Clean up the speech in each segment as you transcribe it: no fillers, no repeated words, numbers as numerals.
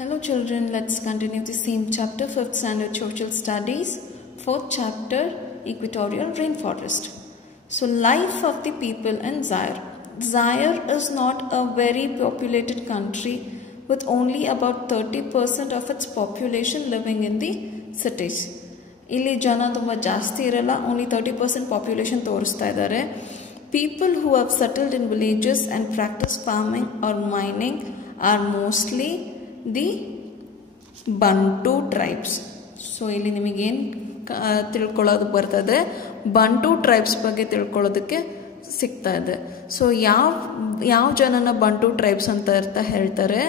Hello children, let's continue the same chapter, 5th standard social studies, 4th chapter, equatorial rainforest. So life of the people in Zaire. Zaire is not a very populated country with only about 30% of its population living in the cities. ಇಲ್ಲಿ ಜನ ತುಂಬ ಜಾಸ್ತಿ ಇರಲ್ಲ, only 30% population ತೋರಿಸ್ತಾ ಇದ್ದಾರೆ. People who have settled in villages and practice farming or mining are mostly the Bantu tribes. So ಇಲ್ಲಿ ನಿಮಗೇನು ತಿಳ್ಕೊಳ್ಳೋದು ಬರ್ತದೆ, ಬಂಟು ಟ್ರೈಬ್ಸ್ ಬಗ್ಗೆ ತಿಳ್ಕೊಳ್ಳೋದಕ್ಕೆ ಸಿಗ್ತಾ ಇದೆ. ಸೊ ಯಾವ ಜನನ ಬಂಟು ಟ್ರೈಬ್ಸ್ ಅಂತ ಹೇಳ್ತಾರೆ,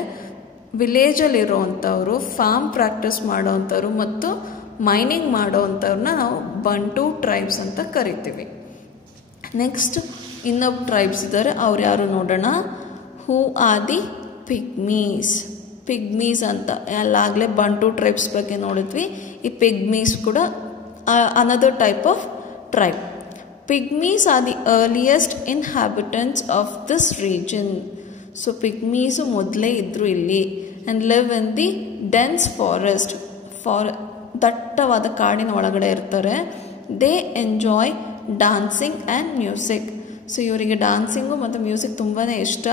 ವಿಲೇಜಲ್ಲಿ ಇರೋವಂಥವ್ರು, ಫಾರ್ಮ್ ಪ್ರಾಕ್ಟೀಸ್ ಮಾಡೋವಂಥವ್ರು ಮತ್ತು ಮೈನಿಂಗ್ ಮಾಡೋವಂಥವ್ರನ್ನ ನಾವು ಬಂಟು ಟ್ರೈಬ್ಸ್ ಅಂತ ಕರಿತೀವಿ. ನೆಕ್ಸ್ಟ್ ಇನ್ನೊಬ್ಬ ಟ್ರೈಬ್ಸ್ ಇದ್ದಾರೆ, ಅವ್ರು ಯಾರು ನೋಡೋಣ. ಹೂ ಆರ್ ದಿ ಪಿಗ್ಮೀಸ್ ಅಂತ ಅಲ್ಲಾಗಲೇ ಬಂಟು ಟ್ರೈಬ್ಸ್ ಬಗ್ಗೆ ನೋಡಿದ್ವಿ. ಈ ಪಿಗ್ಮೀಸ್ ಕೂಡ another type of tribe. Pygmies are the earliest inhabitants of this region. So pygmies ಮೊದಲೇ ಇದ್ರು ಇಲ್ಲಿ and live in the dense forest. ದಟ್ಟವಾದ ಕಾಡಿನ ಒಳಗಡೆ ಇರ್ತಾರೆ. They enjoy dancing and music. So ಇವರಿಗೆ ಡಾನ್ಸಿಂಗು ಮತ್ತು ಮ್ಯೂಸಿಕ್ ತುಂಬಾ ಇಷ್ಟ.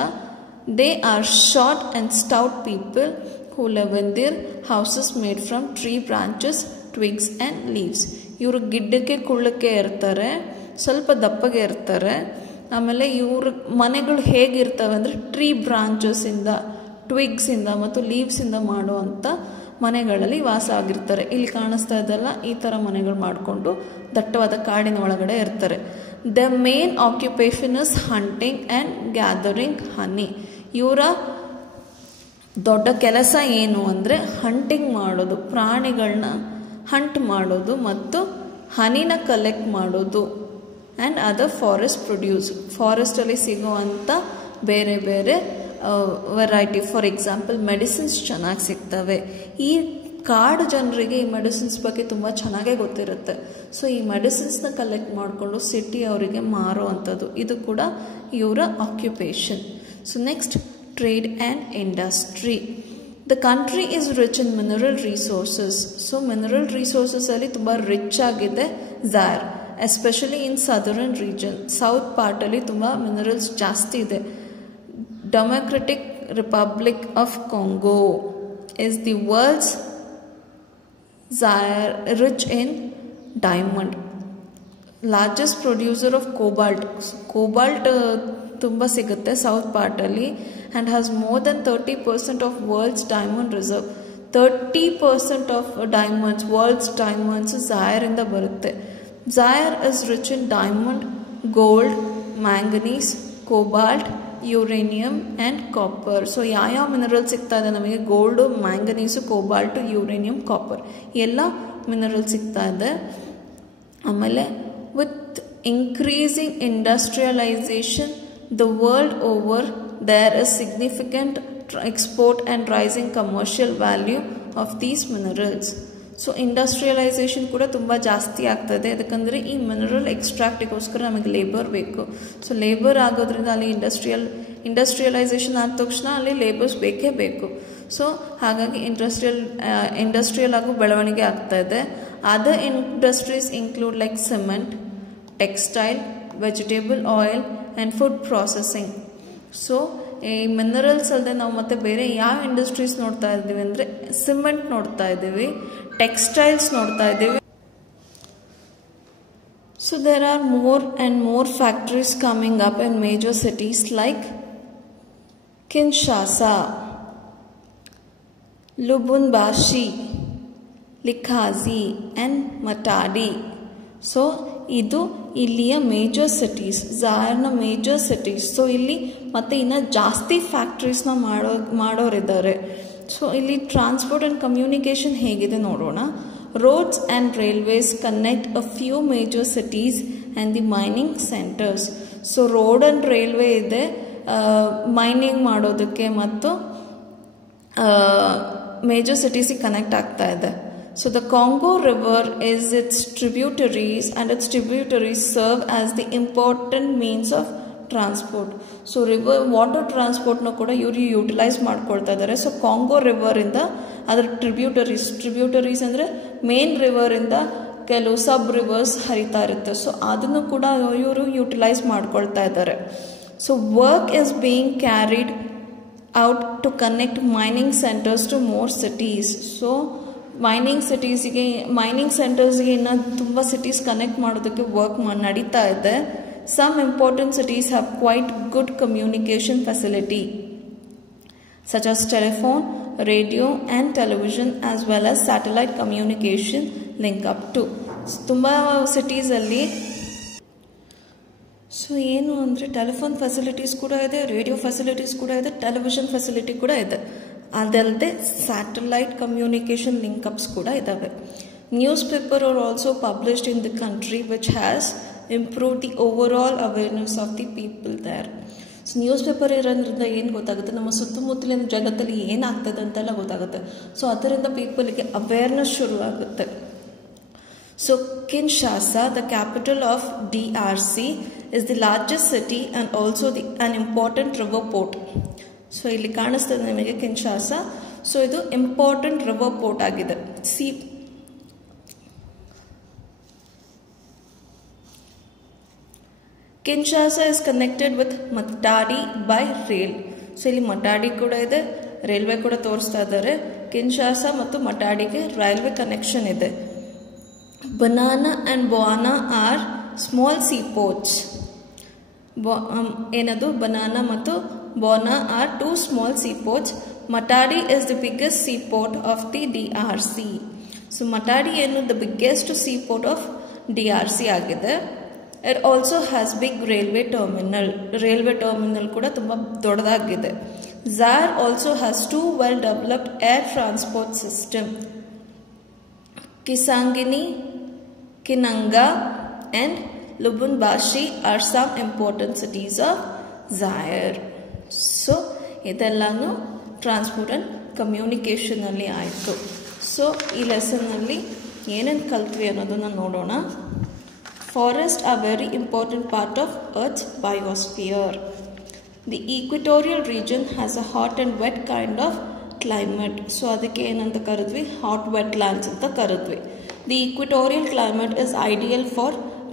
They are short and stout people who live in their houses made from tree branches, twigs and leaves. ಇವರು ಗಿಡ್ಡಕ್ಕೆ ಕುಳ್ಳಕ್ಕೆ ಇರ್ತಾರೆ, ಸ್ವಲ್ಪ ದಪ್ಪಗೆ ಇರ್ತಾರೆ. ಆಮೇಲೆ ಇವ್ರ ಮನೆಗಳು ಹೇಗಿರ್ತವೆ ಅಂದರೆ ಟ್ರೀ ಬ್ರಾಂಚಸ್ಸಿಂದ, ಟ್ವಿಗ್ಸಿಂದ ಮತ್ತು ಲೀವ್ಸಿಂದ ಮಾಡುವಂಥ ಮನೆಗಳಲ್ಲಿ ವಾಸ ಆಗಿರ್ತಾರೆ. ಇಲ್ಲಿ ಕಾಣಿಸ್ತಾ ಇದೆಲ್ಲ ಈ ಥರ ಮನೆಗಳು ಮಾಡಿಕೊಂಡು ದಟ್ಟವಾದ ಕಾಡಿನ ಒಳಗಡೆ ಇರ್ತಾರೆ. The main occupation is hunting and gathering honey. ಇವರ ದೊಡ್ಡ ಕೆಲಸ ಏನು ಅಂದರೆ ಹಂಟಿಂಗ್ ಮಾಡೋದು, ಪ್ರಾಣಿಗಳನ್ನ ಹಂಟ್ ಮಾಡೋದು ಮತ್ತು ಹನಿನ ಕಲೆಕ್ಟ್ ಮಾಡೋದು. And other forest produce. ಫಾರೆಸ್ಟಲ್ಲಿ ಸಿಗುವಂಥ ಬೇರೆ ಬೇರೆ ವೆರೈಟಿ, ಫಾರ್ ಎಕ್ಸಾಂಪಲ್ ಮೆಡಿಸಿನ್ಸ್ ಚೆನ್ನಾಗಿ ಸಿಗ್ತವೆ. ಈ ಕಾಡು ಜನರಿಗೆ ಈ ಮೆಡಿಸಿನ್ಸ್ ಬಗ್ಗೆ ತುಂಬ ಚೆನ್ನಾಗೇ ಗೊತ್ತಿರುತ್ತೆ. ಸೊ ಈ ಮೆಡಿಸಿನ್ಸ್ನ ಕಲೆಕ್ಟ್ ಮಾಡಿಕೊಂಡು ಸಿಟಿ ಅವರಿಗೆ ಮಾರೋ ಅಂಥದ್ದು, ಇದು ಕೂಡ ಇವರ occupation. So next, trade and industry. The country is rich in mineral resources. So mineral ರಿಸೋರ್ಸಸಲ್ಲಿ ತುಂಬ ರಿಚ್ ಆಗಿದೆ Zaire, especially in southern region. South ಪಾರ್ಟಲ್ಲಿ ತುಂಬ ಮಿನರಲ್ಸ್ ಜಾಸ್ತಿ ಇದೆ. Democratic Republic of Congo is the world's Zaire rich in diamond. Largest producer of cobalt. Cobalt ತುಂಬ ಸಿಗುತ್ತೆ south ಪಾರ್ಟಲ್ಲಿ and has more than 30% of world's diamond reserve. 30% of diamonds, world's diamonds ಝಾಯರಿಂದ ಬರುತ್ತೆ. Zaire is rich in diamond, gold, manganese, cobalt, uranium and copper. So ಯಾವ mineral ಸಿಗ್ತಾ ಇದೆ ನಮಗೆ? Gold, manganese, cobalt, uranium, copper, ಎಲ್ಲ mineral ಸಿಗ್ತಾ ಇದೆ. ಆಮೇಲೆ with increasing industrialisation the world over there is significant export and rising commercial value of these minerals. So industrialisation ಕೂಡ ತುಂಬ ಜಾಸ್ತಿ ಆಗ್ತದೆ. ಯಾಕಂದರೆ ಈ ಮಿನರಲ್ ಎಕ್ಸ್ಟ್ರಾಕ್ಟಿಗೋಸ್ಕರ ನಮಗೆ ಲೇಬರ್ ಬೇಕು. ಸೊ ಲೇಬರ್ ಆಗೋದ್ರಿಂದ ಅಲ್ಲಿ ಇಂಡಸ್ಟ್ರಿಯಲೈಸೇಷನ್ ಆದ ತಕ್ಷಣ ಅಲ್ಲಿ ಲೇಬರ್ಸ್ ಬೇಕೇ ಬೇಕು. ಸೊ ಹಾಗಾಗಿ ಇಂಡಸ್ಟ್ರಿಯಲ್ ಆಗೋ ಬೆಳವಣಿಗೆ ಆಗ್ತಾ ಇದೆ. Other industries include like cement, textile, vegetable oil and food processing. So ಈ ಮಿನರಲ್ಸ್ ಅಲ್ಲದೆ ನಾವು ಮತ್ತೆ ಬೇರೆ ಯಾವ ಇಂಡಸ್ಟ್ರೀಸ್ ನೋಡ್ತಾ ಇದ್ದೀವಿ ಅಂದರೆ ಸಿಮೆಂಟ್ ನೋಡ್ತಾ ಇದ್ದೀವಿ, ಟೆಕ್ಸ್ಟೈಲ್ಸ್ ನೋಡ್ತಾ ಇದ್ದೀವಿ. So there are more and more factories coming up in major cities like Kinshasa, Lubumbashi, Likasi and Matadi. So ಇದು ಇಲ್ಲಿಯ ಮೇಜರ್ ಸಿಟೀಸ್, ಝಾಯರ್ನ ಮೇಜರ್ ಸಿಟೀಸ್. ಸೊ ಇಲ್ಲಿ ಮತ್ತೆ ಇನ್ನು ಜಾಸ್ತಿ ಫ್ಯಾಕ್ಟ್ರೀಸ್ನ ಮಾಡೋರಿದ್ದಾರೆ. ಸೊ ಇಲ್ಲಿ ಟ್ರಾನ್ಸ್ಪೋರ್ಟ್ ಆ್ಯಂಡ್ ಕಮ್ಯುನಿಕೇಷನ್ ಹೇಗಿದೆ ನೋಡೋಣ. Roads and railways connect a few major cities and the mining centres. So road and railway ಇದೆ ಮೈನಿಂಗ್ ಮಾಡೋದಕ್ಕೆ ಮತ್ತು ಮೇಜರ್ ಸಿಟೀಸಿಗೆ ಕನೆಕ್ಟ್ ಆಗ್ತಾ ಇದೆ. So the Congo River is its tributaries and its tributaries serve as the important means of transport. So water ಟ್ರಾನ್ಸ್ಪೋರ್ಟ್ನ ಕೂಡ ಇವರು utilise ಮಾಡ್ಕೊಳ್ತಾ ಇದ್ದಾರೆ. ಸೊ ಕಾಂಗೋ ರಿವರಿಂದ ಅದರ ಟ್ರಿಬ್ಯೂಟರೀಸ್ ಅಂದರೆ ಮೇನ್ ರಿವರಿಂದ ಕೆಲವು ಸಬ್ ರಿವರ್ಸ್ ಹರಿತಾ ಇರುತ್ತೆ. ಸೊ ಅದನ್ನು ಕೂಡ ಇವರು ಯೂಟಿಲೈಸ್ ಮಾಡ್ಕೊಳ್ತಾ ಇದ್ದಾರೆ. So work is being carried out to connect mining centres to more cities. So mining ಸೆಂಟರ್ಸ್ಗೆ ಇನ್ನು ತುಂಬ ಸಿಟೀಸ್ ಕನೆಕ್ಟ್ ಮಾಡೋದಕ್ಕೆ ವರ್ಕ್ ನಡೀತಾ ಇದೆ. Some important cities have quite good communication facility such as telephone, radio and television as well as satellite communication link up to. ತುಂಬ ಸಿಟೀಸಲ್ಲಿ so ಏನು ಅಂದರೆ telephone facilities ಕೂಡ ಇದೆ, ರೇಡಿಯೋ ಫೆಸಿಲಿಟೀಸ್ ಕೂಡ ಇದೆ, ಟೆಲಿವಿಷನ್ ಫೆಸಿಲಿಟಿ ಕೂಡ ಇದೆ. ಅದಲ್ಲದೆ ಸ್ಯಾಟಲೈಟ್ ಕಮ್ಯುನಿಕೇಷನ್ ಲಿಂಕಪ್ಸ್ ಕೂಡ ಇದ್ದಾವೆ. Newspaper are also published in the country which has improve the overall awareness of the people there. So newspaper ಇರೋದ್ರಿಂದ ಏನು ಗೊತ್ತಾಗುತ್ತೆ, ನಮ್ಮ ಸುತ್ತಮುತ್ತಲಿನ ಜಗತ್ತಲ್ಲಿ ಏನಾಗ್ತದೆ ಅಂತೆಲ್ಲ ಗೊತ್ತಾಗುತ್ತೆ. ಸೊ ಅದರಿಂದ ಪೀಪಲ್ಗೆ ಅವೇರ್ನೆಸ್ ಶುರುವಾಗುತ್ತೆ. So Kinshasa, the capital of DRC, is the largest city and also an important river port. So ಇಲ್ಲಿ ಕಾಣಿಸ್ತದೆ ನಿಮಗೆ ಕಿನ್ಶಾಸಾ. ಸೊ ಇದು ಇಂಪಾರ್ಟೆಂಟ್ ರಿವರ್ ಪೋರ್ಟ್ ಆಗಿದೆ. Kinshasa is connected with Matadi by rail. So ಇಲ್ಲಿ ಮಟಾಡಿ ಕೂಡ ಇದೆ, ರೈಲ್ವೆ ಕೂಡ ತೋರಿಸ್ತಾ ಇದ್ದಾರೆ. ಕಿನ್ಶಾಸಾ ಮತ್ತು ಮಟಾಡಿಗೆ ರೈಲ್ವೆ ಕನೆಕ್ಷನ್ ಇದೆ. Banana and Boma are small sea ports. ಏನದು ಬನಾನಾ ಮತ್ತು Boma are 2 small seaports. Matadi is the biggest seaport of the DRC. So Matadi ಏನು the biggest seaport of DRC ಆಗಿದೆ. It also has big railway terminal. Railway terminal ಕೂಡ ತುಂಬ ದೊಡ್ಡದಾಗಿದೆ. Zaire also has 2 well-developed air transport system. Kisangani, Kinanga and Lubumbashi are some important cities of Zaire. So ಇದೆಲ್ಲನೂ transport and ಕಮ್ಯುನಿಕೇಷನಲ್ಲಿ ಆಯಿತು. So ಈ ಲೆಸನ್ನಲ್ಲಿ ಏನೇನು ಕಲ್ತ್ವಿ ಅನ್ನೋದನ್ನು ನೋಡೋಣ. Forests are very important part of Earth's biosphere. The equatorial region has a hot and wet kind of climate. So ಅದಕ್ಕೆ ಏನಂತ ಕರೆದ್ವಿ, hot vet lands ಅಂತ ಕರೆದ್ವಿ. The equatorial climate is ideal for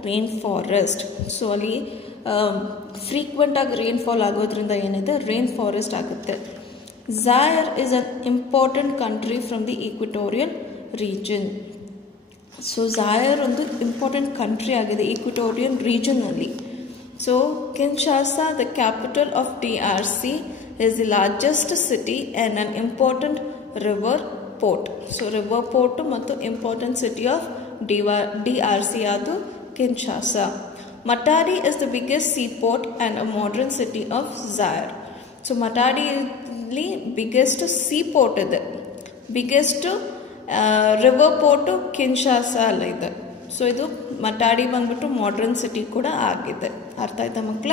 rainforest. So ಅಲ್ಲಿ frequent ಆಗಿ rainfall ಆಗೋದ್ರಿಂದ ಏನಿದೆ rain forest ಆಗುತ್ತೆ. Zaire is an important country from the equatorial region. So Zaire ಒಂದು important country ಆಗಿದೆ ಈಕ್ವಿಟೋರಿಯನ್ ರೀಜನಲ್ಲಿ. So Kinshasa, the capital of DRC, is the largest city and an important river port. So river port ಮತ್ತು important city of DRC ಅದು Kinshasa. Matadi is the biggest sea port and a modern city of Zaire. So ಮಟಾಡಿಯಲ್ಲಿ biggest sea port ಇದೆ, biggest river port Kinshasa ಅಲ್ಲ ಇದೆ. So ಇದು ಮಟಾಡಿ ಬಂದ್ಬಿಟ್ಟು modern city ಕೂಡ ಆಗಿದೆ. ಅರ್ಥ ಆಯ್ತಾ ಮಕ್ಕಳ?